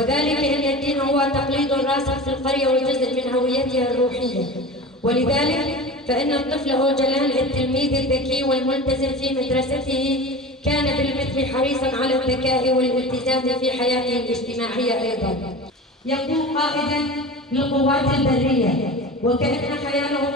وذلك أن الدين هو تقليد راسخ في القرية وجزء من هويتها الروحية. ولذلك فإن الطفل أوجلان التلميذ الذكي والملتزم في مدرسته كان بالمثل حريصا على الذكاء والالتزام في حياته الاجتماعية أيضا. يكون قائدا للقوات البرية، وكأن خياله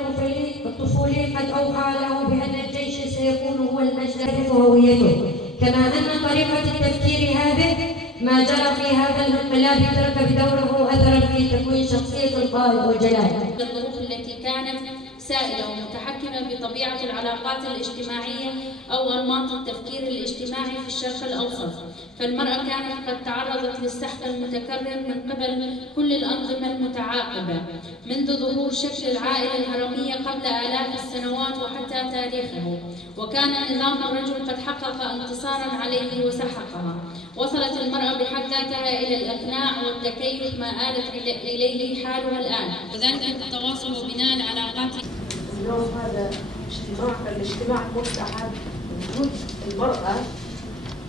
الطفولي قد أوحى له بأن الجيش سيكون هو المجد هويته، كما أن طريقة التفكير هذه ما جرى في هذا الانقلاب ترك بدوره أثرا في تكوين شخصية القائد أوجلان. الظروف التي كانت سائلة ومتحكمة بطبيعة العلاقات الاجتماعية أو أنماط التفكير الاجتماعي في الشرق الأوسط، فالمرأة كانت قد تعرضت للسحق المتكرر من قبل كل الأنظمة المتعاقبة منذ ظهور شكل العائلة الهرمية قبل آلاف السنوات وحتى تاريخه، وكان نظام الرجل قد حقق انتصارا عليه وسحقها. وصلت المرأة بحد ذاتها إلى الإقناع والتكيف ما آلت إليه حالها الآن، وذلك بالتواصل وبناء العلاقات. اليوم هذا الاجتماع المفتعل، وجود المرأة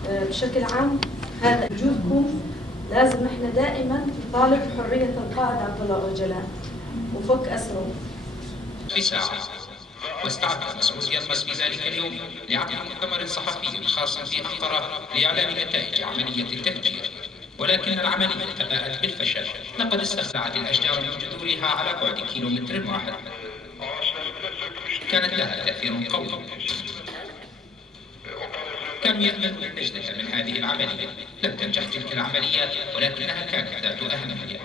بشكل عام، هذا وجودكم لازم احنا دائما نطالب بحرية القائد عبد الله أوجلان وفك أسره. بساعة واستعد مسؤول يرمز في ذلك اليوم لعقد مؤتمر صحفي خاص في أنقرة لإعلان نتائج عملية التفجير، ولكن العملية تباءت بالفشل، لقد استخلعت الأشجار من جذورها على بعد كيلومتر واحد. كانت لها تأثير قوي. كانوا يأملون النجدة من هذه العملية. لم تنجح تلك العملية، ولكنها كانت ذات أهمية.